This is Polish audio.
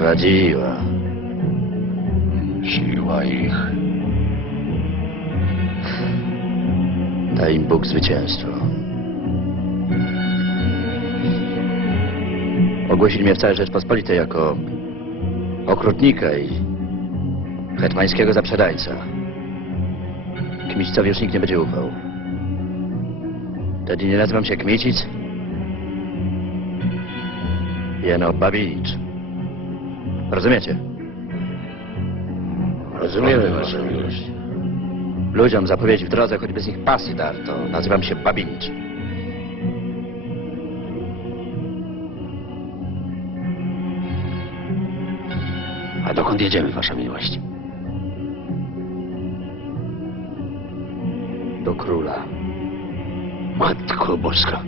Zdradziła. Siła ich. Daj im Bóg zwycięstwo. Ogłosili mnie w całej Rzeczpospolitej jako okrutnika i hetmańskiego zaprzedańca. Kmicicowi już nikt nie będzie ufał. Wtedy nie nazywam się Kmicic. Jeno Babilicz. Rozumiecie? Rozumiemy, wasza miłość. Ludziom zapowiedź w drodze, choćby z nich pasy darto. Nazywam się Babilicz. A dokąd jedziemy, wasza miłość? Do króla. Matko Boska.